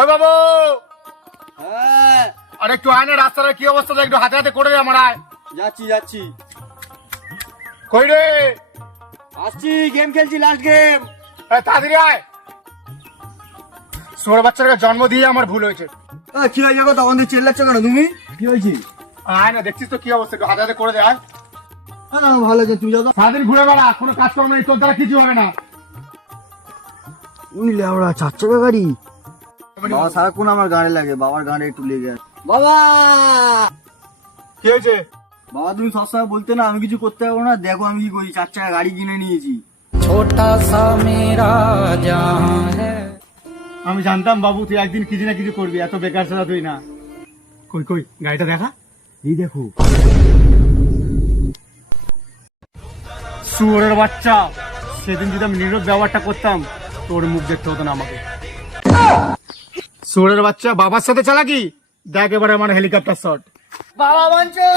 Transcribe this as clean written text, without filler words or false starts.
ওই বাবু, হ্যাঁ আরে একটু আয় না, রাস্তার কি অবস্থা একটু হাতে হাতে করে দে আমার। আয়, যাচ্ছি যাচ্ছি কই রে? আসছি, গেম খেলছি, লাস্ট গেম। তাড়াতাড়ি আয়। ছোট বাচ্চাকে জন্ম দিয়ে আমার ভুল হয়েছে। কি হয়েছে গো, তখন দিয়ে চেল্লাচ্ছ কেন তুমি? কি হয়েছে? আয় না, দেখছিস তো কি অবস্থা, একটু হাতে হাতে করে দে। আয়, না ভালো আছে, তুমি যাও তো। সারাদিন ঘুরে বেড়া, কোনো কাজ কর্ম নেই, তোর দ্বারা কিছু হবে না। বুঝলে ওরা 4 চাকা গাড়ি। বাবা সারাক্ষণ আমার গাড়ি লাগে, বাবার গাড়ি একটু লেগে আছে। বাবা, কি হয়েছে? বাবা তুমি সবসময় বলতে না আমি কিছু করতে পারবো না, দেখো আমি কি করি, 4 চাকা গাড়ি কিনে নিয়েছি। छोटा सा मेरा जहां है। আমি জানতাম বাবু তুই একদিন কিছু না কিছু করবি, এত বেকার ছাড়া তুই না। কই কই গাড়িটা দেখা। এই দেখো। শুয়োরের বাচ্চা, সেদিন যদি আমি নীরব ব্যবহারটা করতাম তোর মুখ দেখতে হতো না আমাকে। শুয়োরের বাচ্চা, বাবার সাথে চালাকি দেখ এবারে আমার হেলিকপ্টার শট। বাবা বাঞ্চো।